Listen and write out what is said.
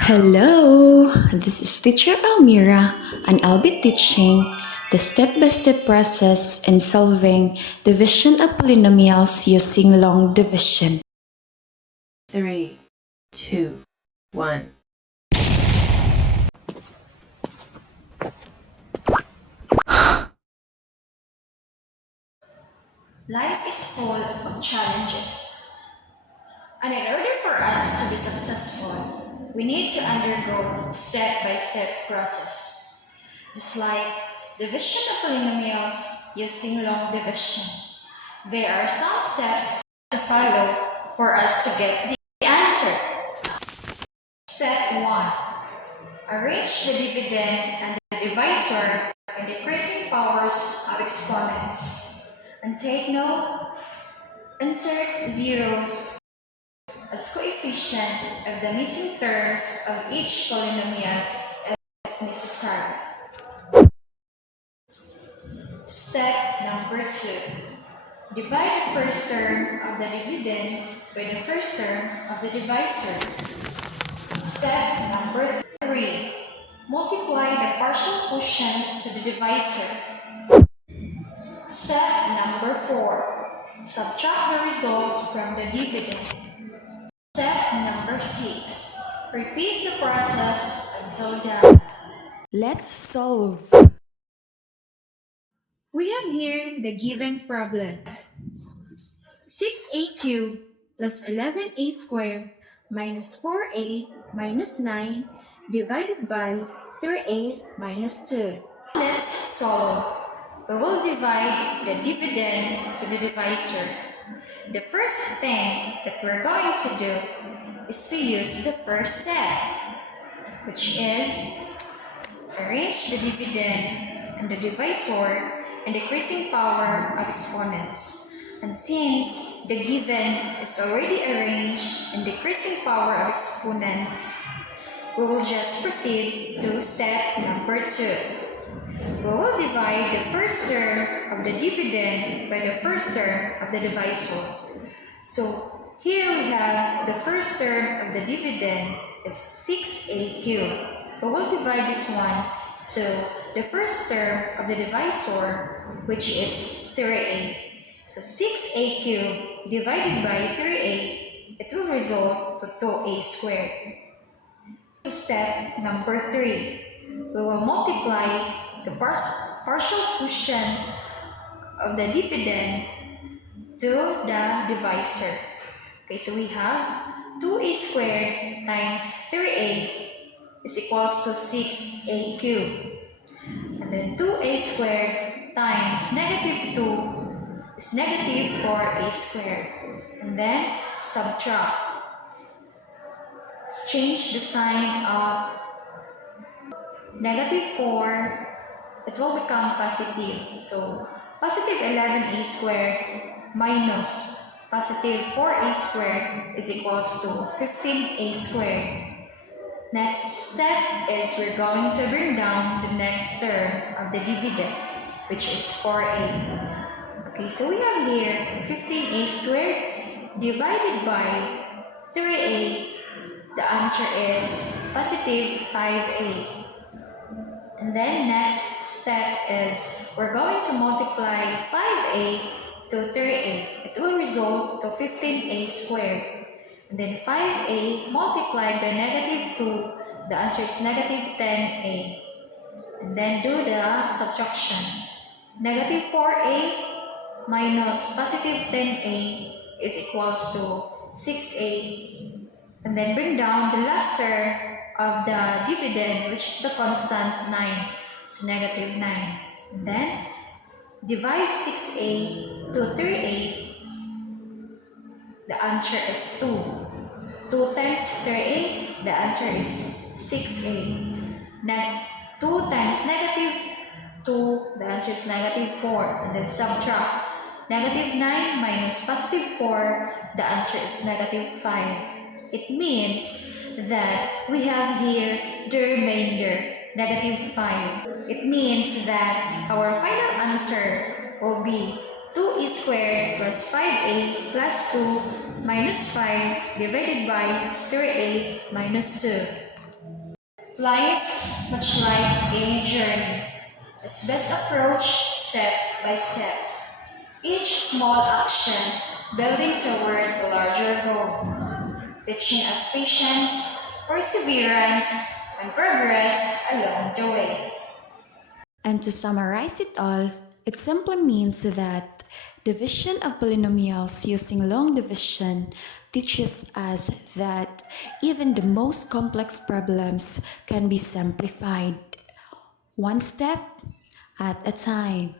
Hello, this is Teacher Almira, and I'll be teaching the step-by-step process in solving division of polynomials using long division. 3, 2, 1. Life is full of challenges, and in order for us to be successful, we need to undergo step-by-step process, just like division of polynomials using long division. There are some steps to follow for us to get the answer. Step 1. Arrange the dividend and the divisor in decreasing powers of exponents. And take note, insert zeros as coefficient of the missing terms of each polynomial if necessary. Step number 2. Divide the first term of the dividend by the first term of the divisor. Step number 3. Multiply the partial quotient to the divisor. Step number 4. Subtract the result from the dividend. Step number 6. Repeat the process until done. Let's solve. We have here the given problem. 6a cubed plus 11a squared minus 4a minus 9 divided by 3a minus 2. Let's solve. We will divide the dividend to the divisor. The first thing that we're going to do is to use the first step, which is arrange the dividend and the divisor in decreasing power of exponents. And since the given is already arranged in decreasing power of exponents, we will just proceed to step number 2. We will divide the first term of the dividend by the first term of the divisor. So here we have the first term of the dividend is 6a cubed. We will divide this one to the first term of the divisor, which is 3a. So 6a cubed divided by 3a, it will result to 2a squared. Step number 3. We will multiply the partial quotient of the dividend to the divisor. Okay, so we have 2a squared times 3a is equals to 6a cubed. And then 2a squared times negative 2 is negative 4a squared. And then subtract. Change the sign of negative 4, it will become positive. So, positive 11a squared minus positive 4a squared is equals to 15a squared. Next step is we're going to bring down the next term of the dividend, which is 4a. Okay, so we have here 15a squared divided by 3a. The answer is positive 5a. And then next step is we're going to multiply 5a to 3a. It will result to 15a squared. And then 5a multiplied by negative 2, the answer is negative 10a. And then do the subtraction. Negative 4a minus positive 10a is equals to 6a. And then bring down the last term of the dividend, which is the constant 9. So negative 9. And then divide 6a to 3a. The answer is 2. 2 times 3a, the answer is 6a. 2 times negative 2, the answer is negative 4. And then subtract. Negative 9 minus positive 4, the answer is negative 5. It means that we have here the remainder, negative 5. It means that our final answer will be 2a squared plus 5a plus 2 minus 5 divided by 3a minus 2. Life, much like a journey, is best approached step by step. Each small action building toward a larger goal, teaching us patience, perseverance, and progress along the way. And to summarize it all, it simply means that division of polynomials using long division teaches us that even the most complex problems can be simplified, one step at a time.